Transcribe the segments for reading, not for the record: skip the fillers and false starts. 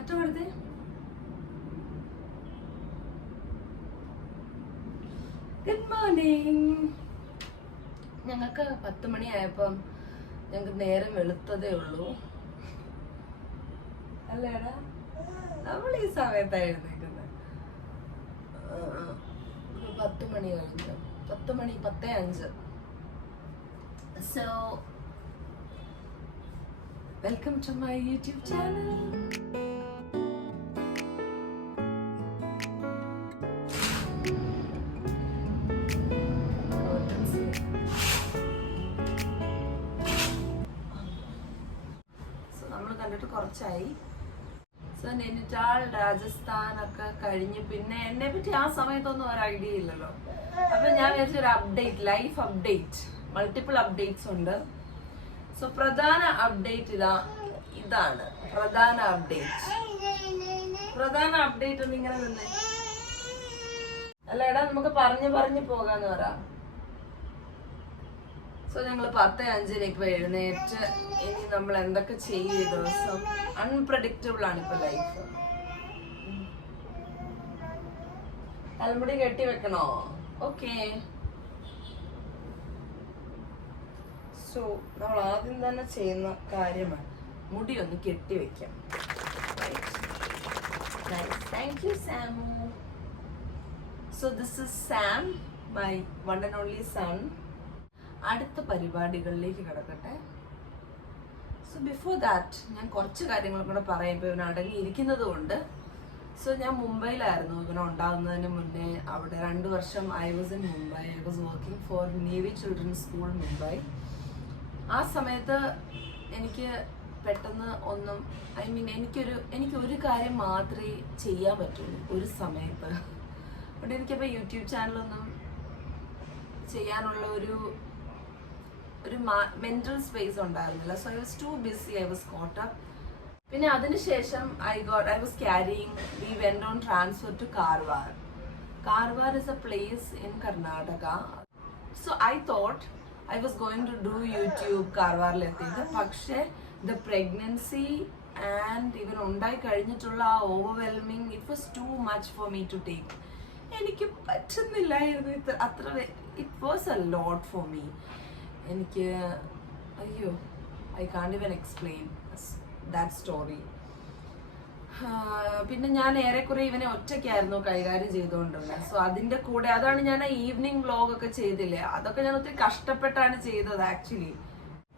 ടാറ്റ കൊടുത്തേ. Good morning. ഞങ്ങൾക്ക് 10 മണിയായപ്പം ഞങ്ങൾക്ക് നേരം വെളുത്തതേ ഉള്ളൂ അല്ലേടാ. നമ്മൾ ഈ സമയത്തായിരുന്നു 10 മണി കഴിഞ്ഞു. 10 മണി 10:05. So welcome to my YouTube channel. നമ്മൾ കണ്ടിട്ട് കുറച്ചായി. സോ നൈനിറ്റാൾ രാജസ്ഥാൻ ഒക്കെ കഴിഞ്ഞ് പിന്നെ എന്നെ പറ്റി ആ സമയത്തൊന്നും ഒരു ഐഡിയ ഇല്ലല്ലോ. അപ്പൊ ഞാൻ വിചാരിച്ചൊരു update, life update, multiple updates ഉണ്ട്. സോ പ്രധാന അപ്ഡേറ്റ് ഇതാണ് പ്രധാന അപ്ഡേറ്റ് ഒന്ന് ഇങ്ങനെ തന്നെ അല്ല എടാ, നമുക്ക് പറഞ്ഞു പോകാന്ന് പറ. സോ ഞങ്ങൾ 10:05 ഇപ്പൊ എഴുന്നേറ്റ് ഇനി നമ്മൾ എന്തൊക്കെ ചെയ്യും ഈ ദിവസം. അൺപ്രഡിക്റ്റബിൾ ആണ് ഇപ്പൊ ലൈഫ്. തലമുടി കെട്ടി വെക്കണോ? ഓക്കെ. സോ നമ്മൾ ആദ്യം തന്നെ ചെയ്യുന്ന കാര്യമാണ് മുടി ഒന്ന് കെട്ടി വെക്കാം. Thank you Samu. So this is Sam, my one and only sun. അടുത്ത പരിപാടികളിലേക്ക് കിടക്കട്ടെ. സോ ബിഫോർ ദാറ്റ് ഞാൻ കുറച്ച് കാര്യങ്ങളും കൂടെ പറയാം. ഇപ്പോൾ ഇവന് അടങ്ങിയിരിക്കുന്നത് കൊണ്ട്. സോ ഞാൻ മുംബൈയിലായിരുന്നു ഇവനെ ഉണ്ടാകുന്നതിന് മുന്നേ. അവിടെ 2 വർഷം I was in Mumbai. I was working for navy children's school Mumbai. ആ സമയത്ത് എനിക്ക് പെട്ടെന്ന് ഒന്നും എനിക്ക് ഒരു കാര്യം മാത്രമേ ചെയ്യാൻ പറ്റുള്ളൂ ഒരു സമയത്ത്. അതുകൊണ്ട് എനിക്കപ്പോൾ യൂട്യൂബ് ചാനലൊന്നും ചെയ്യാനുള്ള ഒരു മെന്റൽ സ്പേസ് ഉണ്ടായിരുന്നില്ല. So I was too busy. I was caught up. പിന്നെ അതിനുശേഷം I was carrying. We went on transfer to Karwar. Karwar is a place in Karnataka. So I thought I was going to do YouTube കാർവാറിലെത്തിയിട്ട്. പക്ഷേ the pregnancy and even ഉണ്ടായി കഴിഞ്ഞിട്ടുള്ള ആ overwhelming, it was too much for me to take. എനിക്ക് പറ്റുന്നില്ലായിരുന്നു അത്ര. It was a lot for me. എനിക്ക് അയ്യോ, I can't even explain that story. പിന്നെ ഞാൻ ഏറെക്കുറെ ഇവനെ ഒറ്റയ്ക്കായിരുന്നു കൈകാര്യം ചെയ്തുകൊണ്ടിരുന്നത്. സോ അതിന്റെ കൂടെ അതാണ് ഞാൻ ഈവനിങ് വ്ലോഗ് ഒക്കെ ചെയ്തില്ലേ, അതൊക്കെ ഞാൻ ഒത്തിരി കഷ്ടപ്പെട്ടാണ് ചെയ്തത് ആക്ച്വലി.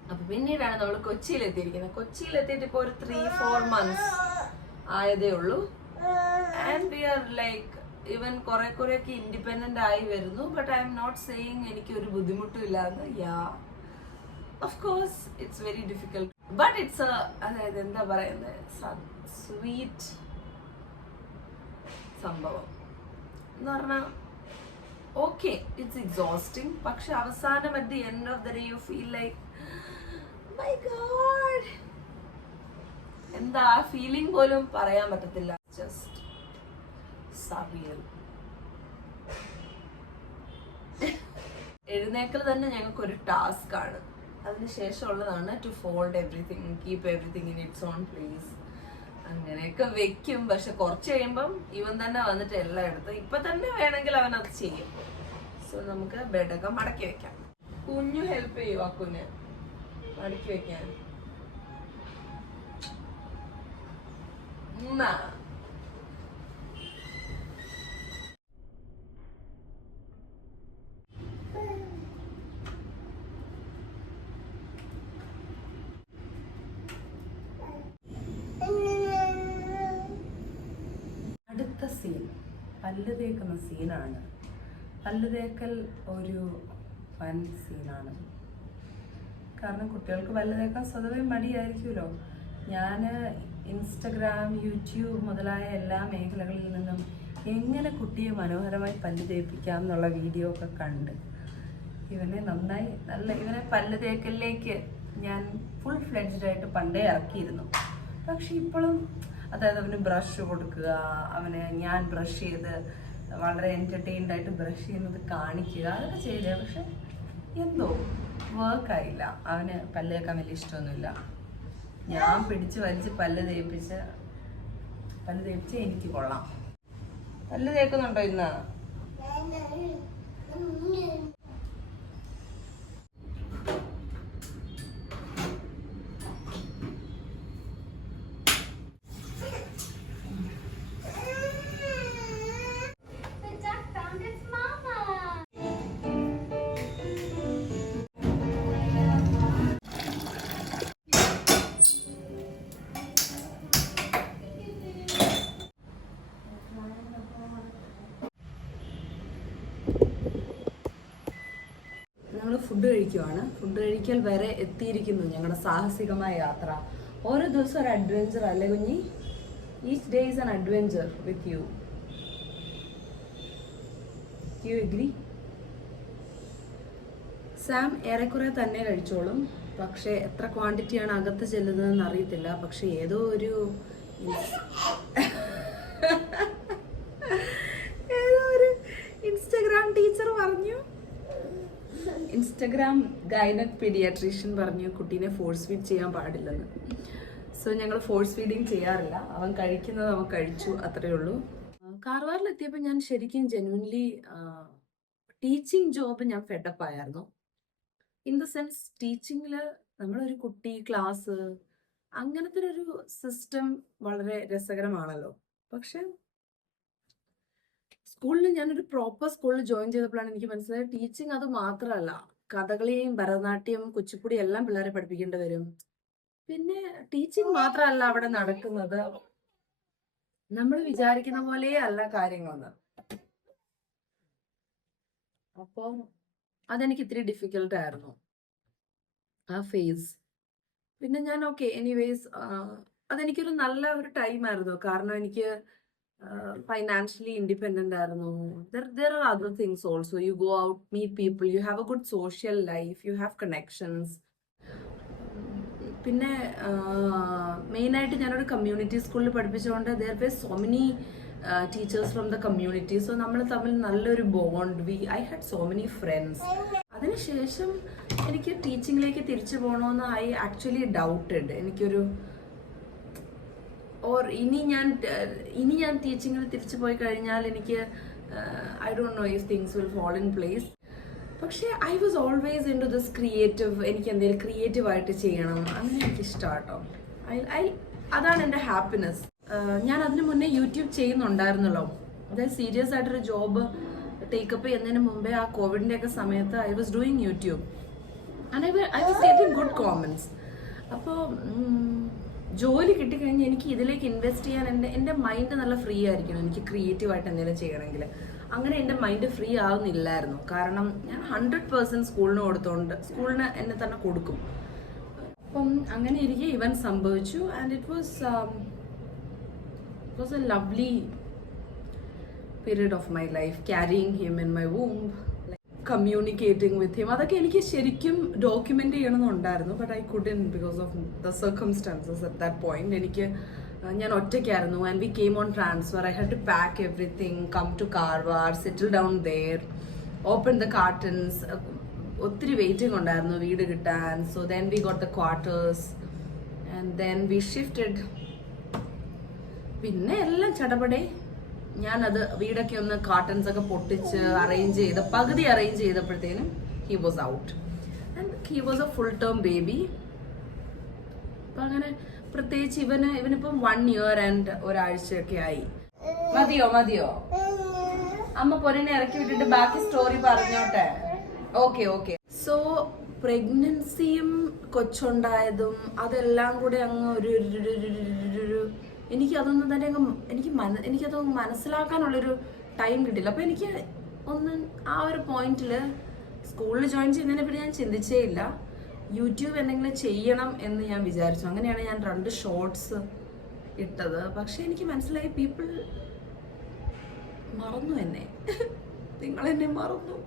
അപ്പൊ പിന്നീടാണ് നമ്മൾ കൊച്ചിയിലെത്തിയിരിക്കുന്നത്. കൊച്ചിയിലെത്തിയിട്ട് ഇപ്പോൾ ഒരു 3-4 months ആയതേ ഉള്ളൂ. ആൻഡ് വി ആർ ലൈക്ക് ഇവൻ കുറെയൊക്കെ ഇൻഡിപെൻഡന്റ് ആയി വരുന്നു. But I am not saying എനിക്ക് ഒരു ബുദ്ധിമുട്ടും ഇല്ലാന്ന്. Yeah, of course it's very difficult. But it's അതായത് എന്താ പറയുന്നത്, സ്വീറ്റ് സംഭവം എന്ന് പറഞ്ഞാൽ ഓക്കെ, ഇറ്റ്സ് എക്സോസ്റ്റിംഗ്. പക്ഷെ അവസാനം at the end of the day you feel like my God, എന്താ ആ ഫീലിംഗ് പോലും പറയാൻ പറ്റത്തില്ല. Just surreal. എഴുന്നേക്കൽ തന്നെ ഞങ്ങൾക്കൊരു ടാസ്ക് ആണ്. അതിനുശേഷമുള്ളതാണ് to fold everything, keep everything in its own place. അങ്ങനെയൊക്കെ വെക്കും. പക്ഷെ കുറച്ച് കഴിയുമ്പം ഇവൻ തന്നെ വന്നിട്ട് എല്ലാം എടുത്ത് ഇപ്പൊ തന്നെ വേണമെങ്കിൽ അവൻ അത് ചെയ്യും. സോ നമുക്ക് ബെഡൊക്കെ മടക്കി വെക്കാം. കുഞ്ഞു ഹെൽപ്പ് ചെയ്യും ആ കുഞ്ഞ് മടക്കി വെക്കാൻ. അടുത്ത സീൻ പല്ല് തേക്കുന്ന സീനാണ്. പല്ല് തേക്കൽ ഒരു വൻ സീനാണ്. കാരണം കുട്ടികൾക്ക് പല്ല് തേക്കാൻ സ്വതവേ മടിയായിരിക്കുമല്ലോ. ഞാൻ ഇൻസ്റ്റഗ്രാം, യൂട്യൂബ് മുതലായ എല്ലാ മേഖലകളിൽ നിന്നും എങ്ങനെ കുട്ടിയെ മനോഹരമായി പല്ല് തേപ്പിക്കാം എന്നുള്ള വീഡിയോ ഒക്കെ കണ്ട് ഇവനെ നന്നായി ഇവനെ പല്ല് തേക്കലിലേക്ക് ഞാൻ ഫുൾ ഫ്ലെഡ്ജ്ഡ് ആയിട്ട് പണ്ടേ ഇറക്കിയിരുന്നു. പക്ഷെ ഇപ്പോഴും അതായത് അവന് ബ്രഷ് കൊടുക്കുക, അവന് ഞാൻ ബ്രഷ് ചെയ്ത് വളരെ എൻ്റർടൈൻഡ് ആയിട്ട് ബ്രഷ് ചെയ്യുന്നത് കാണിക്കുക, അതൊക്കെ ചെയ്തേ. പക്ഷെ എന്തോ വർക്കായില്ല. അവന് പല്ല് തേക്കാൻ വലിയ ഇഷ്ടമൊന്നുമില്ല. ഞാൻ പിടിച്ച് വലിച്ച് പല്ല് തേപ്പിച്ച് പല്ല് തേച്ച് എനിക്ക് കൊള്ളാം. പല്ല് തേക്കുന്നുണ്ടോ ഇന്ന്? ഞങ്ങൾ ഫുഡ് കഴിക്കുവാണ്. ഫുഡ് കഴിക്കൽ വരെ എത്തിയിരിക്കുന്നു ഞങ്ങളുടെ സാഹസികമായ യാത്ര. ഓരോ ദിവസം ഒരു അഡ്വഞ്ചർ അല്ലേ കുഞ്ഞി? Each day is an adventure with you. You agree? Sam ഏറെക്കുറെ തന്നെ കഴിച്ചോളും. പക്ഷെ എത്ര ക്വാണ്ടിറ്റിയാണ് അകത്ത് ചെല്ലുന്നതെന്ന് അറിയത്തില്ല. പക്ഷെ ഏതോ ഒരു ഇൻസ്റ്റഗ്രാം ടീച്ചർ പറഞ്ഞു, ഇൻസ്റ്റഗ്രാം ഗൈനക് പീഡിയാട്രീഷ്യൻ പറഞ്ഞു കുട്ടീനെ ഫോഴ്സ് ഫീഡ് ചെയ്യാൻ പാടില്ലെന്ന്. സോ ഞങ്ങൾ ഫോഴ്സ് ഫീഡിങ് ചെയ്യാറില്ല. അവൻ കഴിക്കുന്നത് അവൻ കഴിച്ചു, അത്രയേ ഉള്ളൂ. കാർവാറിലെത്തിയപ്പോൾ ഞാൻ ശരിക്കും ജെന്യുവൻലി ടീച്ചിങ് ജോബ് ഞാൻ ഫെഡപ്പ് ആയിരുന്നു. ഇൻ ദ സെൻസ് ടീച്ചിങ്ങിൽ നമ്മളൊരു കുട്ടി ക്ലാസ് അങ്ങനത്തെ ഒരു സിസ്റ്റം വളരെ രസകരമാണല്ലോ. പക്ഷെ സ്കൂളിൽ ഞാനൊരു പ്രോപ്പർ സ്കൂളിൽ ജോയിൻ ചെയ്തപ്പോഴാണ് എനിക്ക് മനസ്സിലായത് ടീച്ചിങ് അത് മാത്രമല്ല, കഥകളിയും ഭരതനാട്യം കുച്ചിപ്പുടി എല്ലാം പിള്ളേരെ പഠിപ്പിക്കേണ്ടി വരും. പിന്നെ ടീച്ചിങ് മാത്രമല്ല അവിടെ നടക്കുന്നത്, നമ്മൾ വിചാരിക്കുന്ന പോലെ അല്ല കാര്യങ്ങളൊന്നും. അപ്പോൾ അതെനിക്ക് ഇത്തിരി ഡിഫിക്കൽട്ട് ആയിരുന്നു ആ ഫേസ്. പിന്നെ ഞാൻ ഓക്കെ എനിവേസ് അതെനിക്കൊരു നല്ല ഒരു ടൈം ആയിരുന്നു. കാരണം എനിക്ക് ഫൈനാൻഷ്യലി ഇൻഡിപെൻഡന്റ് ആയിരുന്നു. there are other things also. You go out, meet people, you have a good social life, you have connections. പിന്നെ മെയിനായിട്ട് ഞാനൊരു കമ്മ്യൂണിറ്റി സ്കൂളിൽ പഠിപ്പിച്ചുകൊണ്ട് there were so many teachers from the community. So നമ്മൾ തമ്മിൽ നല്ലൊരു bond. I had so many friends. അതിനുശേഷം എനിക്ക് ടീച്ചിങ്ങിലേക്ക് തിരിച്ചു പോകണമെന്ന് ഐ ആക്ച്വലി ഡൗട്ടഡ്. എനിക്കൊരു ഇനി ഞാൻ ടീച്ചിങ്ങിൽ തിരിച്ചു പോയി കഴിഞ്ഞാൽ എനിക്ക് I don't know if things will fall in place. പക്ഷേ I was always into this creative. എനിക്ക് എന്തെങ്കിലും ക്രിയേറ്റീവായിട്ട് ചെയ്യണം, അങ്ങനെ എനിക്ക് ഇഷ്ടമാട്ടോ. അതാണ് എൻ്റെ ഹാപ്പിനെസ്. ഞാൻ അതിന് മുന്നേ യൂട്യൂബ് ചെയ്യുന്നുണ്ടായിരുന്നല്ലോ. അതായത് സീരിയസ് ആയിട്ടൊരു ജോബ് ടേക്കപ്പ് ചെയ്യുന്നതിന് മുമ്പേ ആ കോവിഡിൻ്റെ ഒക്കെ സമയത്ത് I was doing YouTube and I was getting good Commons. അപ്പോൾ ജോലി കിട്ടിക്കഴിഞ്ഞ് എനിക്ക് ഇതിലേക്ക് ഇൻവെസ്റ്റ് ചെയ്യാൻ എൻ്റെ മൈൻഡ് നല്ല ഫ്രീ ആയിരിക്കണം. എനിക്ക് ക്രിയേറ്റീവായിട്ട് എന്തെങ്കിലും ചെയ്യണമെങ്കിൽ അങ്ങനെ എൻ്റെ മൈൻഡ് ഫ്രീ ആവുന്നില്ലായിരുന്നു. കാരണം ഞാൻ 100% സ്കൂളിന് കൊടുത്തോണ്ട് സ്കൂളിന് എന്നെ തന്നെ കൊടുക്കും. അപ്പം അങ്ങനെ ഇരിക്കെ ഇവൻ സംഭവിച്ചു. And it was a lovely period of my life, carrying him in my womb, communicating with him. അതൊക്കെ എനിക്ക് ശരിക്കും ഡോക്യുമെന്റ് ചെയ്യണമെന്നുണ്ടായിരുന്നു. But I couldn't because of the circumstances at that point. ഞാൻ ഒറ്റയ്ക്കായിരുന്നു. And we came on transfer. I had to pack everything, come to Karwar, settle down there, open the cartons. ഒത്തിരി waiting ഉണ്ടായിരുന്നു വീട് കിട്ടാൻ. So then we got the quarters and then we shifted. പിന്നെ എല്ലാം ചടപടെ ഞാനത് വീടൊക്കെ ഒന്ന് കാർട്ടൻസ് ഒക്കെ പൊട്ടിച്ച് പകുതി അറേഞ്ച് ചെയ്തപ്പോഴത്തേനും he was out and he was a full term baby. അപ്പം അങ്ങനെ പ്രത്യേകിച്ച് ഇവനിപ്പം 1 year ആൻഡ് ഒരാഴ്ചയൊക്കെ ആയി. മതിയോ അമ്മ പൊരനെ ഇറക്കി വിട്ടിട്ട് ബാക്കി സ്റ്റോറി പറഞ്ഞോട്ടെ. ഓക്കെ. സോ പ്രഗ്നൻസിയും കൊച്ചുണ്ടായതും അതെല്ലാം കൂടെ അങ്ങ് ഒരു എനിക്കതൊന്നും തന്നെ എനിക്കത് മനസ്സിലാക്കാനുള്ളൊരു ടൈം കിട്ടില്ല. അപ്പോൾ എനിക്ക് ആ ഒരു പോയിന്റിൽ സ്കൂളിൽ ജോയിൻ ചെയ്യുന്നതിനെ പറ്റി ഞാൻ ചിന്തിച്ചേ ഇല്ല. യൂട്യൂബ് എന്തെങ്കിലും ചെയ്യണം എന്ന് ഞാൻ വിചാരിച്ചു. അങ്ങനെയാണ് ഞാൻ 2 ഷോർട്സ് ഇട്ടത്. പക്ഷെ എനിക്ക് മനസ്സിലായി പീപ്പിൾ മറന്നു എന്നെ. നിങ്ങൾ എന്നെ മറന്നു.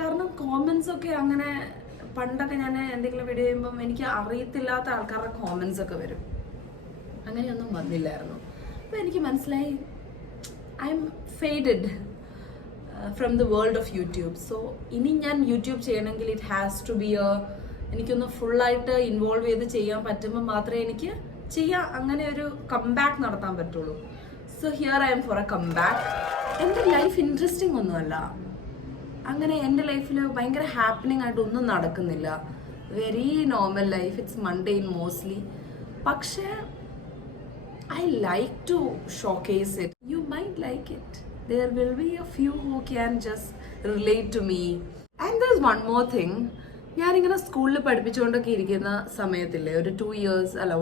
കാരണം കോമൻസ് ഒക്കെ അങ്ങനെ പണ്ടൊക്കെ ഞാൻ എന്തെങ്കിലും വീഡിയോ ചെയ്യുമ്പം എനിക്ക് അറിയത്തില്ലാത്ത ആൾക്കാരുടെ കോമൻസ് ഒക്കെ വരും. അങ്ങനെയൊന്നും വന്നില്ലായിരുന്നു. അപ്പോൾ എനിക്ക് മനസ്സിലായി I M faded from the world of YouTube. So ഇനി ഞാൻ യൂട്യൂബ് ചെയ്യണമെങ്കിൽ ഇറ്റ് ഹാസ് ടു ബി എനിക്കൊന്ന് ഫുള്ളായിട്ട് ഇൻവോൾവ് ചെയ്ത് ചെയ്യാൻ പറ്റുമ്പോൾ മാത്രമേ എനിക്ക് അങ്ങനെ ഒരു കംബാക്ക് നടത്താൻ പറ്റുള്ളൂ. So here I am for a comeback. എൻ്റെ ലൈഫ് ഇൻട്രസ്റ്റിംഗ് ഒന്നുമല്ല, അങ്ങനെ എൻ്റെ ലൈഫിൽ ഭയങ്കര ഹാപ്പനിങ് ആയിട്ട് ഒന്നും നടക്കുന്നില്ല. Very normal life, it's mundane mostly. പക്ഷേ I like to showcase it. You might like it. There will be a few who can just relate to me. And there's one more thing. ഞാനിങ്ങനെ സ്കൂളിൽ പഠിപ്പിച്ചുകൊണ്ടൊക്കെ ഇരിക്കുന്ന സമയത്തില്ലേ, ഒരു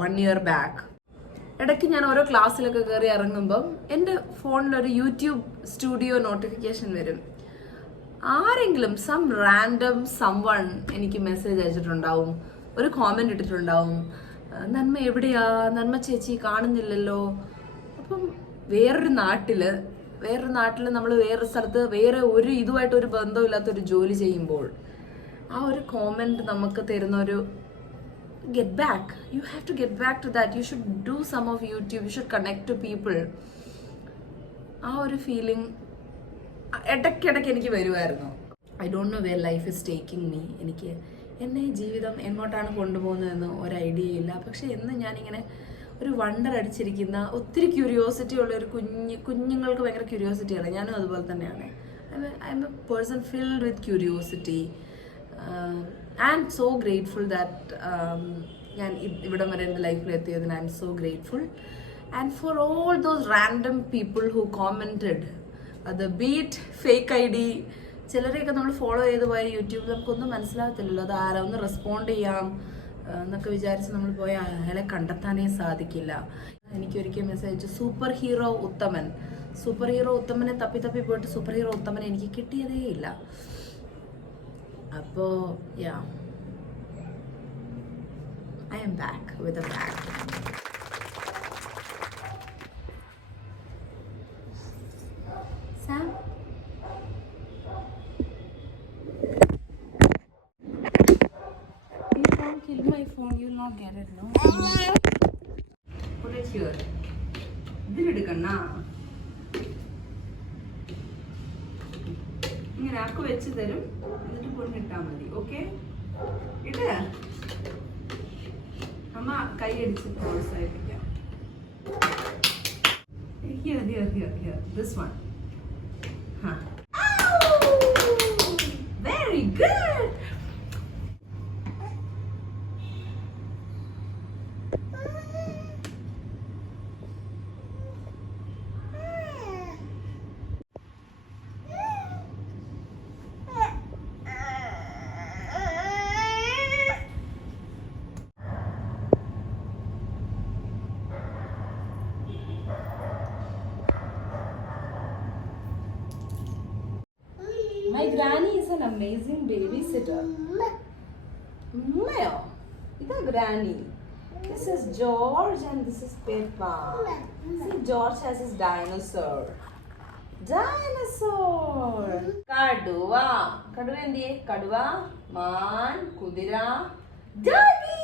1 year back, ഇടയ്ക്ക് ഞാൻ ഓരോ ക്ലാസ്സിലൊക്കെ കയറി ഇറങ്ങുമ്പം എൻ്റെ ഫോണിലൊരു യൂട്യൂബ് സ്റ്റുഡിയോ നോട്ടിഫിക്കേഷൻ വരും. ആരെങ്കിലും റാൻഡം സംവൺ എനിക്ക് മെസ്സേജ് അയച്ചിട്ടുണ്ടാവും, ഒരു കോമെന്റ് ഇട്ടിട്ടുണ്ടാവും, നന്മ എവിടെയാ, നന്മ ചേച്ചി കാണുന്നില്ലല്ലോ. അപ്പം വേറൊരു നാട്ടില് നമ്മൾ വേറൊരു സ്ഥലത്ത് വേറെ ഒരു ഇതുമായിട്ട് ഒരു ബന്ധമില്ലാത്തൊരു ജോലി ചെയ്യുമ്പോൾ ആ ഒരു കോമെന്റ് നമുക്ക് തരുന്ന ഒരു get back. You have to get back to that. You should do some of YouTube, you should connect to people. ആ ഒരു ഫീലിംഗ് ഇടയ്ക്കിടയ്ക്ക് എനിക്ക് വരുമായിരുന്നു. I don't know where life is taking me. എനിക്ക് എന്നെ ജീവിതം എങ്ങോട്ടാണ് കൊണ്ടുപോകുന്നതെന്ന് ഒരു ഐഡിയ ഇല്ല. പക്ഷെ എന്ന് ഞാനിങ്ങനെ ഒരു വണ്ടർ അടിച്ചിരിക്കുന്ന, ഒത്തിരി ക്യൂരിയോസിറ്റി ഉള്ള ഒരു കുഞ്ഞുങ്ങൾക്ക് ഭയങ്കര ക്യൂരിയോസിറ്റിയാണ്. ഞാനും അതുപോലെ തന്നെയാണ്. I am a person filled with curiosity and so grateful that ഞാൻ ഇവിടം വരെ എൻ്റെ ലൈഫിൽ എത്തിയതിന് I am so grateful. And for all those random people who commented അത് ബീറ്റ് ഫേക്ക് ID. ചിലരെയൊക്കെ നമ്മൾ ഫോളോ ചെയ്ത് പോയ യൂട്യൂബിൽ നമുക്കൊന്നും മനസ്സിലാകത്തില്ലല്ലോ അത് ആരാ, ഒന്ന് റെസ്പോണ്ട് ചെയ്യാം എന്നൊക്കെ വിചാരിച്ച് നമ്മൾ പോയ അയാളെ കണ്ടെത്താനേ സാധിക്കില്ല. എനിക്കൊരിക്കൽ മെസ്സേജ് അയച്ചു, സൂപ്പർ ഹീറോ ഉത്തമനെ തപ്പി പോയിട്ട് സൂപ്പർ ഹീറോ ഉത്തമനെ എനിക്ക് കിട്ടിയതേ ഇല്ല. അപ്പോൾ I M back with a back. Sam? You can't kill my phone, you will not get it, no? Put it here. ഇതിലെടുക്കണ്ണാ, ഇങ്ങനെ ആക്ക് വെച്ച് തരും, എന്നിട്ട് കൊണ്ടിട്ടാ മതി. ഓക്കെ, ഇട്ട് അമ്മ കൈ അടിച്ച് പ്രോത്സാഹിപ്പിക്കാം. Here, this one. Huh. Oh, very good. My granny is an amazing babysitter. Meo, ida granny. This is George and this is Peppa. See, George has his dinosaur. Kaduva. Kaduva endiye? Kaduva, man, kudira, doggy.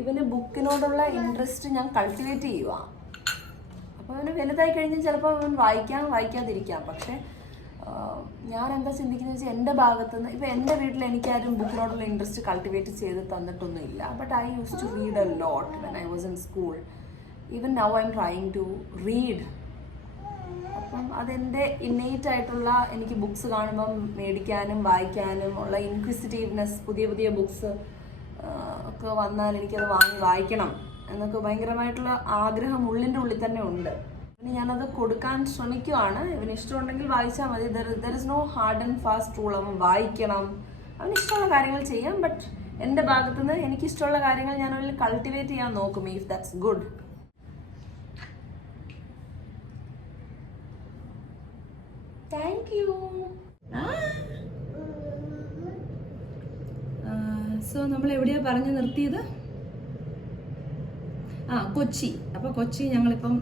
ഇവന് ബുക്കിനോടുള്ള interest ഞാൻ cultivate ചെയ്യുക. അപ്പോൾ അവന് വലുതായി കഴിഞ്ഞാൽ ചിലപ്പോൾ അവൻ വായിക്കാതിരിക്കാം. പക്ഷെ ഞാൻ എന്താ ചിന്തിക്കുന്നത് വെച്ചാൽ എൻ്റെ ഭാഗത്തുനിന്ന് ഇപ്പം എൻ്റെ വീട്ടിൽ എനിക്കാരും ബുക്കിനോടുള്ള ഇൻട്രസ്റ്റ് കൾട്ടിവേറ്റ് ചെയ്ത് തന്നിട്ടൊന്നും ഇല്ല. But I use to read a lot when I was in school. Even now I am trying to read. അപ്പം അതെൻ്റെ ഇന്നേറ്റ് ആയിട്ടുള്ള, എനിക്ക് ബുക്സ് കാണുമ്പം മേടിക്കാനും വായിക്കാനും ഉള്ള ഇൻക്വിസിറ്റീവ്നെസ്, പുതിയ ബുക്സ് ഒക്കെ വന്നാൽ എനിക്കത് വായിക്കണം എന്നൊക്കെ ഭയങ്കരമായിട്ടുള്ള ആഗ്രഹം ഉള്ളിൻ്റെ ഉള്ളിൽ തന്നെ ഉണ്ട്. പിന്നെ ഞാനത് കൊടുക്കാൻ ശ്രമിക്കുവാണ്. ഇവന് ഇഷ്ടമുണ്ടെങ്കിൽ വായിച്ചാൽ മതി. There is no hard and fast rule. അവൻ വായിക്കണം, അവന് ഇഷ്ടമുള്ള കാര്യങ്ങൾ ചെയ്യാം. ബട്ട് എൻ്റെ ഭാഗത്തുനിന്ന് എനിക്കിഷ്ടമുള്ള കാര്യങ്ങൾ ഞാൻ അവനിൽ കൾട്ടിവേറ്റ് ചെയ്യാൻ നോക്കും. If that's good. Thank you. So നമ്മൾ എവിടെയാണ് പറഞ്ഞു നിർത്തിയത്? കൊച്ചി. അപ്പോൾ കൊച്ചി ഞങ്ങളിപ്പം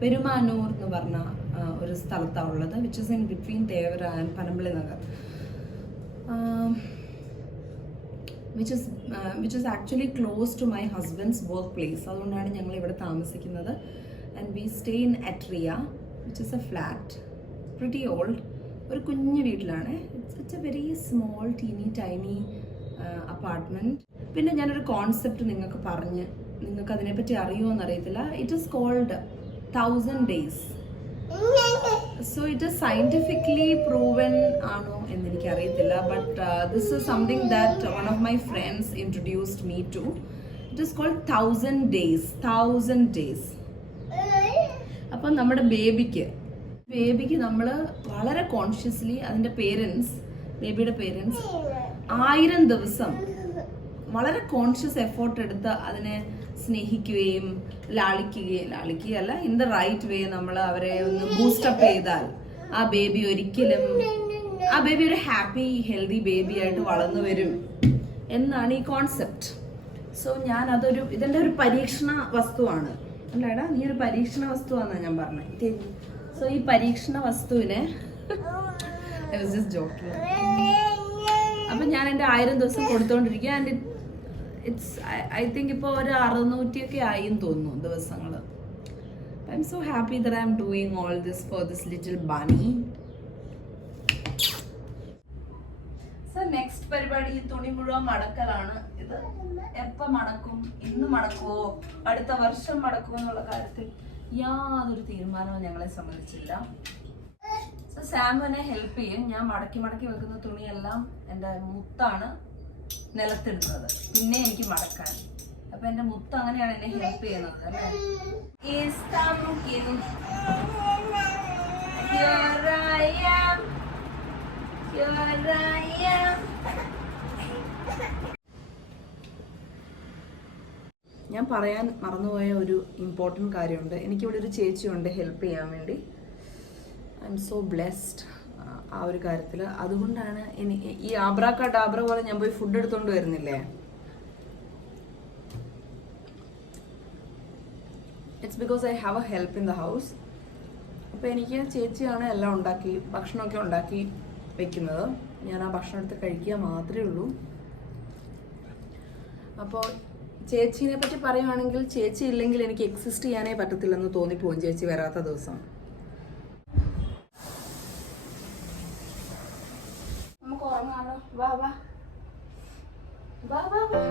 പെരുമാനൂർ എന്ന് പറഞ്ഞ ഒരു സ്ഥലത്താണ് ഉള്ളത്, which is in between Thevara and Panampilly Nagar, which is actually close to my husband's work place. അതുകൊണ്ടാണ് ഞങ്ങൾ ഇവിടെ താമസിക്കുന്നത്. And we stay in Atria, which is a flat, pretty old. ഒരു കുഞ്ഞു വീട്ടിലാണ്. It's a very small tiny apartment. പിന്നെ ഞാനൊരു concept നിങ്ങൾക്ക് പറഞ്ഞ്, നിങ്ങൾക്ക് അതിനെപ്പറ്റി അറിയുമോ എന്നറിയത്തില്ല. It is called 1000 days. So it is scientifically proven ആണോ എന്ന് എനിക്കറിയത്തില്ല. But this is something that one of my friends introduced me to. It is called 1000 days. 1000 days. അപ്പം നമ്മുടെ ബേബിക്ക് നമ്മൾ വളരെ കോൺഷ്യസ്ലി അതിൻ്റെ ബേബിയുടെ പേരൻസ് 1000 ദിവസം വളരെ കോൺഷ്യസ് എഫോർട്ട് എടുത്ത് അതിനെ സ്നേഹിക്കുകയും ലാളിക്കുകയല്ല, ഇൻ ദ റൈറ്റ് വേ നമ്മൾ അവരെ ഒന്ന് ബൂസ്റ്റപ്പ് ചെയ്താൽ ആ ബേബി ഒരു ഹാപ്പി ഹെൽത്തി ബേബി ആയിട്ട് വളർന്നു വരും എന്നാണ് ഈ കോൺസെപ്റ്റ്. സോ ഞാൻ ഇതെൻ്റെ ഒരു പരീക്ഷണ വസ്തുവാണ്. അല്ലേടാ, നീ ഒരു പരീക്ഷണ വസ്തുവാണെന്നാണ് ഞാൻ പറഞ്ഞത്. സോ ഈ പരീക്ഷണ വസ്തുവിനെ അപ്പം ഞാൻ എൻ്റെ 1000 ദിവസം കൊടുത്തോണ്ടിരിക്കുക. ആൻഡ് ഐ തിങ്ക് ഇപ്പോൾ ഒരു 600 ആയിന്ന് തോന്നുന്നു ദിവസങ്ങൾ. I am so happy that I am doing all this for this little bunny. So next പരിപാടി ഈ തുണി മുഴുവൻ മടക്കലാണ്. ഇത് എപ്പോൾ മടക്കും, ഇന്ന് മടക്കുമോ അടുത്ത വർഷം മടക്കുമോ എന്നുള്ള കാര്യത്തിൽ യാതൊരു തീരുമാനവും ഞങ്ങളെ സംബന്ധിച്ചില്ല. സോ സാമുവിനെ ഹെൽപ്പ് ചെയ്യും. ഞാൻ മടക്കി വെക്കുന്ന തുണിയെല്ലാം എൻ്റെ മുത്താണ് നിലത്തിടുന്നത്, പിന്നെ എനിക്ക് മടക്കാൻ. അപ്പൊ എൻ്റെ മുത്ത് അങ്ങനെയാണ് എന്നെ ഹെൽപ്പ് ചെയ്യുന്നത് അല്ലേ. ഞാൻ പറയാൻ മറന്നുപോയ ഒരു ഇമ്പോർട്ടൻറ്റ് കാര്യമുണ്ട്. എനിക്കിവിടെ ഒരു ചേച്ചിയുണ്ട് ഹെൽപ്പ് ചെയ്യാൻ വേണ്ടി. ഐ എം സോ ബ്ലെസ്ഡ് ആ ഒരു കാര്യത്തിൽ. അതുകൊണ്ടാണ് ഈ ആബ്രാക്ക ഡാബ്ര പോലെ ഞാൻ പോയി ഫുഡ് എടുത്തോണ്ട് വരുന്നില്ലേ. It's because I have A help in the house. അപ്പോൾ എനിക്ക് ചേച്ചിയാണ് എല്ലാം ഭക്ഷണമൊക്കെ ഉണ്ടാക്കി വെക്കുന്നത്. ഞാൻ ആ ഭക്ഷണം എടുത്ത് കഴിക്കുക മാത്രമേ ഉള്ളൂ. അപ്പോൾ ചേച്ചീനെ പറ്റി പറയുവാണെങ്കിൽ, ചേച്ചി ഇല്ലെങ്കിൽ എനിക്ക് എക്സിസ്റ്റ് ചെയ്യാനേ പറ്റത്തില്ലെന്ന് തോന്നിപ്പോവും ചേച്ചി വരാത്ത ദിവസം. നമുക്ക് ഉറങ്ങാലോ. വാ വാ വാ വാ വാ.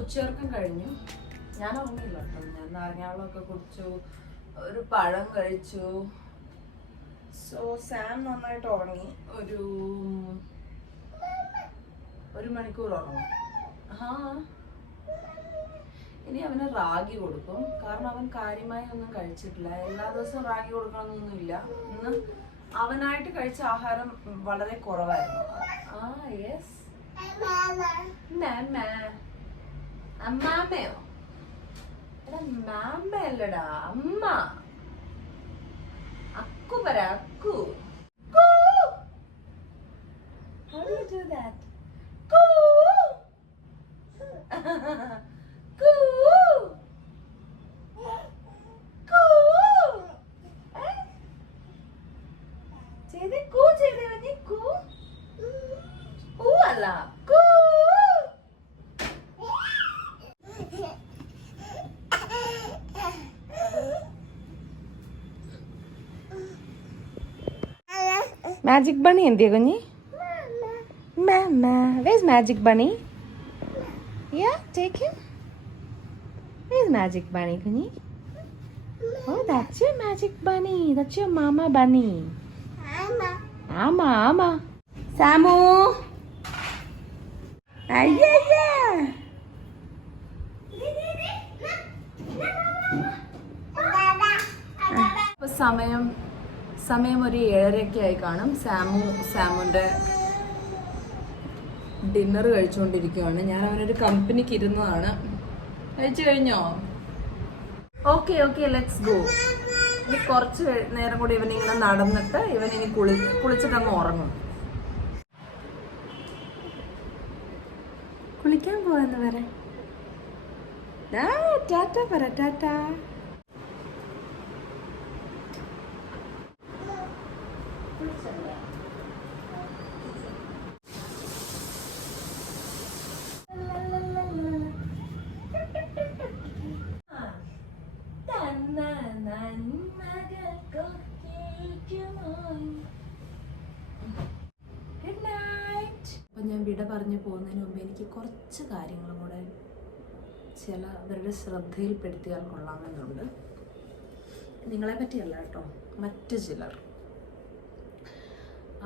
ഉച്ചയോർക്കം കഴിഞ്ഞു. ഞാൻ ഉറങ്ങിയില്ല കേട്ടോ. ഞാൻ നാരങ്ങാവെള്ളമൊക്കെ കുടിച്ചു, ഒരു പഴം കഴിച്ചു. സോ സാം നന്നായിട്ട് ഉറങ്ങി. ഒരു മണിക്കൂർ ഉറങ്ങും. ഇനി അവന് റാഗി കൊടുക്കും. കാരണം അവൻ കാര്യമായി ഒന്നും കഴിച്ചിട്ടില്ല. എല്ലാ ദിവസവും റാഗി കൊടുക്കണമെന്നൊന്നുമില്ല. ഇന്ന് അവനായിട്ട് കഴിച്ച ആഹാരം വളരെ കുറവായിരുന്നു. യെസ് അമ്മാമ്മയോ? എടാ മാമ്മയല്ലടാ, അമ്മ. അക്കു പറ, അക്കു. How do you do that? ചെയ്തേ കൂ, ചെയ്തേ വന്നി കൂ. അല്ല കൂ. Magic bunny എന്തിയാ കുഞ്ഞി? Mama, where's Magic Bunny? Yeah, take him. Where's Magic Bunny, കുഞ്ഞി? Oh, that's your Magic Bunny. That's your Mama Bunny. Ama. Samu. അയ്യയ്യേ. ഇപ്പൊ സമയം ഒരു 7:30 ആയി കാണും. സാമുന്റെ ഡിന്നർ കഴിച്ചുകൊണ്ടിരിക്കുകയാണ്. ഞാൻ അവനൊരു കമ്പനിക്ക് ഇരുന്നതാണ്. കഴിച്ചു കഴിഞ്ഞോ? Okay let's go. ഇനി കുറച്ച് നേരം കൂടി ഇവനിങ്ങനെ നടന്നിട്ട് ഇവനിനി കുളിച്ചിട്ടങ്ങ് ഉറങ്ങും. കുളിക്കാൻ പോവാന്ന് പറ. ടാറ്റ പറ. ടാറ്റ. അപ്പം ഞാൻ വിട പറഞ്ഞു പോകുന്നതിന് മുമ്പ് എനിക്ക് കുറച്ച് കാര്യങ്ങളും കൂടെ ചിലവരുടെ ശ്രദ്ധയിൽപ്പെടുത്തിയാൽ കൊള്ളാമെന്നുണ്ട്. നിങ്ങളെ പറ്റിയല്ല കേട്ടോ, മറ്റു ചിലർ.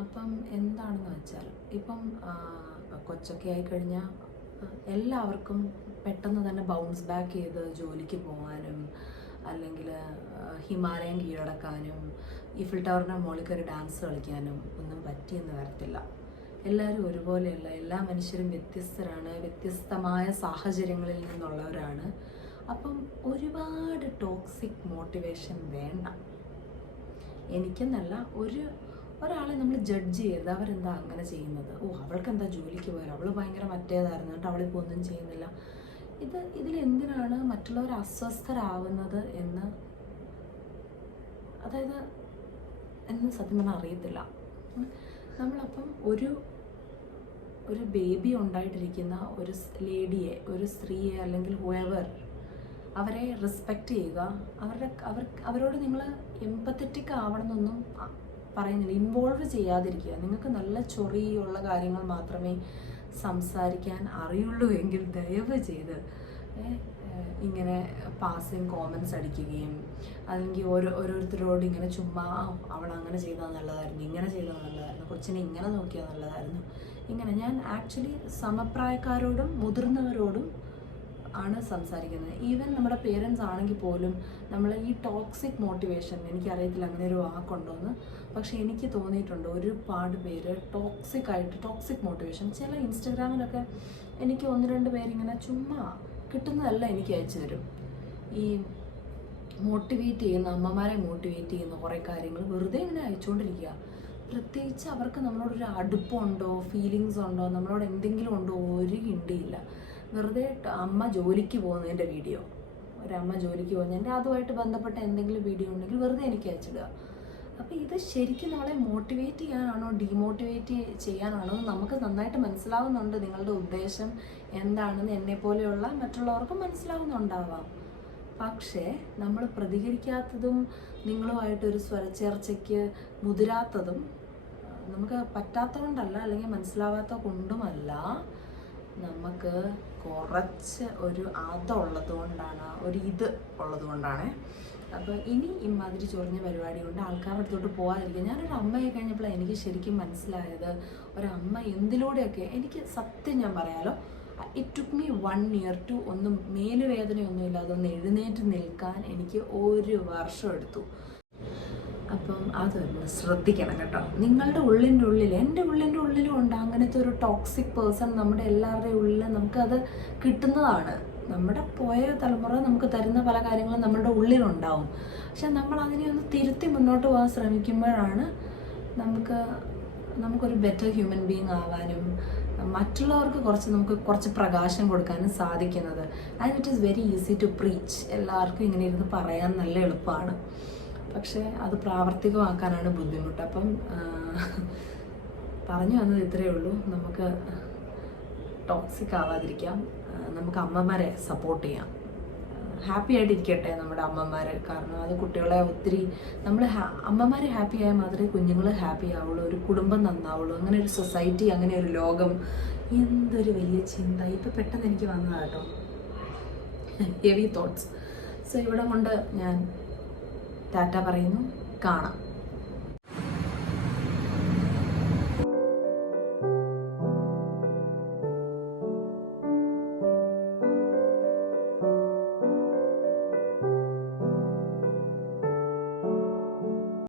അപ്പം എന്താണെന്ന് വെച്ചാൽ ഇപ്പം കൊച്ചൊക്കെ ആയിക്കഴിഞ്ഞാൽ എല്ലാവർക്കും പെട്ടെന്ന് തന്നെ ബൗൺസ് ബാക്ക് ചെയ്ത് ജോലിക്ക് പോകാനും അല്ലെങ്കിൽ ഹിമാലയം കീഴടക്കാനും ഈഫിൽ ടവറിൻ്റെ മുകളിൽ കയറി ഡാൻസ് കളിക്കാനും ഒന്നും പറ്റിയെന്ന് വരത്തില്ല. എല്ലാവരും ഒരുപോലെയല്ല. എല്ലാ മനുഷ്യരും വ്യത്യസ്തരാണ്, വ്യത്യസ്തമായ സാഹചര്യങ്ങളിൽ നിന്നുള്ളവരാണ്. അപ്പം ഒരുപാട് ടോക്സിക് മോട്ടിവേഷൻ വേണ്ട. എനിക്കെന്നല്ല, ഒരാളെ നമ്മൾ ജഡ്ജ് ചെയ്യരുത്. അവരെന്താ അങ്ങനെ ചെയ്യുന്നത്, അവൾക്ക് എന്താ ജോലിക്ക് പോയാൽ, അവൾ ഭയങ്കര മറ്റേതായിരുന്നു എന്നിട്ട് അവളിപ്പോൾ ഒന്നും ചെയ്യുന്നില്ല. ഇതിലെന്തിനാണ് മറ്റുള്ളവർ അസ്വസ്ഥരാവുന്നത് എന്ന് സത്യം പറഞ്ഞാൽ അറിയത്തില്ല. നമ്മളപ്പം ഒരു ബേബി ഉണ്ടായിട്ടിരിക്കുന്ന ഒരു ലേഡിയെ, ഒരു സ്ത്രീയെ അല്ലെങ്കിൽ ഹൂഎവർ, അവരെ റെസ്പെക്റ്റ് ചെയ്യുക. അവരോട് നിങ്ങൾ എംപത്തറ്റിക് ആവണമെന്നൊന്നും പറയുന്നില്ല. ഇൻവോൾവ് ചെയ്യാതിരിക്കുക. നിങ്ങൾക്ക് നല്ല ചൊറിയുള്ള കാര്യങ്ങൾ മാത്രമേ സംസാരിക്കാൻ അറിയുള്ളൂ എങ്കിൽ ദയവ് ചെയ്ത് ഇങ്ങനെ പാസിങ് കോമൻസ് അടിക്കുകയും അല്ലെങ്കിൽ ഓരോരുത്തരോട് ഇങ്ങനെ ചുമ്മാ അവൾ അങ്ങനെ ചെയ്താൽ നല്ലതായിരുന്നു, ഇങ്ങനെ ചെയ്താൽ നല്ലതായിരുന്നു, കൊച്ചിനെ ഇങ്ങനെ നോക്കിയാൽ നല്ലതായിരുന്നു, ഇങ്ങനെ. ഞാൻ ആക്ച്വലി സമപ്രായക്കാരോടും മുതിർന്നവരോടും ആണ് സംസാരിക്കുന്നത്. ഈവൻ നമ്മുടെ പേരൻസ് ആണെങ്കിൽ പോലും നമ്മൾ ഈ ടോക്സിക് മോട്ടിവേഷൻ, എനിക്കറിയത്തില്ല അങ്ങനെ ഒരു വാക്കുണ്ടോയെന്ന്, പക്ഷെ എനിക്ക് തോന്നിയിട്ടുണ്ട് ഒരുപാട് പേര് ടോക്സിക് മോട്ടിവേഷൻ. ചില ഇൻസ്റ്റഗ്രാമിലൊക്കെ എനിക്ക് 1-2 പേരിങ്ങനെ ചുമ്മാ കിട്ടുന്നതല്ല എനിക്ക് അയച്ചു തരും. ഈ മോട്ടിവേറ്റ് ചെയ്യുന്ന, അമ്മമാരെ മോട്ടിവേറ്റ് ചെയ്യുന്ന കുറേ കാര്യങ്ങൾ വെറുതെ ഇങ്ങനെ അയച്ചുകൊണ്ടിരിക്കുക. പ്രത്യേകിച്ച് അവർക്ക് നമ്മളോടൊരു അടുപ്പമുണ്ടോ, ഫീലിങ്സ് ഉണ്ടോ, നമ്മളോട് എന്തെങ്കിലും ഉണ്ടോ, ഒരു ഹിണ്ടിയില്ല. വെറുതെ അമ്മ ജോലിക്ക് പോകുന്നതിൻ്റെ വീഡിയോ, ഒരമ്മ ജോലിക്ക് പോകുന്നതിൻ്റെ അതുമായിട്ട് ബന്ധപ്പെട്ട എന്തെങ്കിലും വീഡിയോ ഉണ്ടെങ്കിൽ വെറുതെ എനിക്ക് അയച്ചിടുക. അപ്പോൾ ഇത് ശരിക്കും നമ്മളെ മോട്ടിവേറ്റ് ചെയ്യാനാണോ ഡീമോട്ടിവേറ്റ് ചെയ്യാനാണോ എന്ന് നമുക്ക് നന്നായിട്ട് മനസ്സിലാവുന്നുണ്ട്. നിങ്ങളുടെ ഉദ്ദേശം എന്താണെന്ന് എന്നെപ്പോലെയുള്ള മറ്റുള്ളവർക്കും മനസ്സിലാവുന്നുണ്ടാവാം. പക്ഷേ നമ്മൾ പ്രതികരിക്കാത്തതും നിങ്ങളുമായിട്ടൊരു സ്വരച്ചേർച്ചയ്ക്ക് മുതിരാത്തതും നമുക്ക് പറ്റാത്തതുകൊണ്ടല്ല, അല്ലെങ്കിൽ മനസ്സിലാവാത്ത കൊണ്ടുമല്ല, നമുക്ക് കുറച്ച് ഒരു അതുള്ളത് കൊണ്ടാണ്, ഇത് ഉള്ളത് കൊണ്ടാണ്. അപ്പോൾ ഇനി ഇമാതിരി ചൊറിഞ്ഞ പരിപാടി കൊണ്ട് ആൾക്കാരുടെ അടുത്തോട്ട് പോകാതിരിക്കുക. ഞാനൊരു അമ്മയെ കഴിഞ്ഞപ്പോഴാണ് എനിക്ക് ശരിക്കും മനസ്സിലായത്, ഒരമ്മ എന്തിലൂടെയൊക്കെ, എനിക്ക് സത്യം ഞാൻ പറയാലോ, it took me 1 year to ഒന്നും മേലുവേദനയൊന്നുമില്ല അതൊന്ന് എഴുന്നേറ്റ് നിൽക്കാൻ എനിക്ക് 1 വർഷം എടുത്തു. അപ്പം അതൊന്ന് ശ്രദ്ധിക്കണം കേട്ടോ. നിങ്ങളുടെ ഉള്ളിൻ്റെ ഉള്ളിൽ, എൻ്റെ ഉള്ളിൻ്റെ ഉള്ളിലും ഉണ്ട് അങ്ങനത്തെ ഒരു ടോക്സിക് പേഴ്സൺ. നമ്മുടെ എല്ലാവരുടെയും ഉള്ളിൽ നമുക്കത് കിട്ടുന്നതാണ്. നമ്മുടെ പോയ തലമുറ നമുക്ക് തരുന്ന പല കാര്യങ്ങളും നമ്മുടെ ഉള്ളിലുണ്ടാവും. പക്ഷെ നമ്മൾ അതിനെ ഒന്ന് തിരുത്തി മുന്നോട്ട് പോകാൻ ശ്രമിക്കുമ്പോഴാണ് നമുക്കൊരു ബെറ്റർ ഹ്യൂമൻ ബീങ് ആവാനും മറ്റുള്ളവർക്ക് കുറച്ച് പ്രകാശം കൊടുക്കാനും സാധിക്കുന്നത്. And it is very easy to preach. എല്ലാവർക്കും ഇങ്ങനെ ഇരുന്ന് പറയാൻ നല്ല എളുപ്പമാണ്, പക്ഷേ അത് പ്രാവർത്തികമാക്കാനാണ് ബുദ്ധിമുട്ട്. അപ്പം പറഞ്ഞു വന്നത് ഇത്രയേ ഉള്ളൂ. നമുക്ക് ടോക്സിക് ആവാതിരിക്കാം, നമുക്ക് അമ്മമാരെ സപ്പോർട്ട് ചെയ്യാം. ഹാപ്പി ആയിട്ടിരിക്കട്ടെ നമ്മുടെ അമ്മമാർ. കാരണം അത് കുട്ടികളെ ഒത്തിരി, നമ്മൾ അമ്മമാർ ഹാപ്പി ആയാൽ മാത്രമേ കുഞ്ഞുങ്ങൾ ഹാപ്പി ആവുള്ളൂ, ഒരു കുടുംബം നന്നാവുള്ളൂ, അങ്ങനെ ഒരു സൊസൈറ്റി, അങ്ങനെ ഒരു ലോകം. എന്തൊരു വലിയ ചിന്ത ഇപ്പം പെട്ടെന്ന് എനിക്ക് വന്നതാണ് കേട്ടോ, ഹെവി തോട്ട്സ്. സോ ഇവിടെ കൊണ്ട് ഞാൻ ടാറ്റ പറയുന്നു. കാണാം.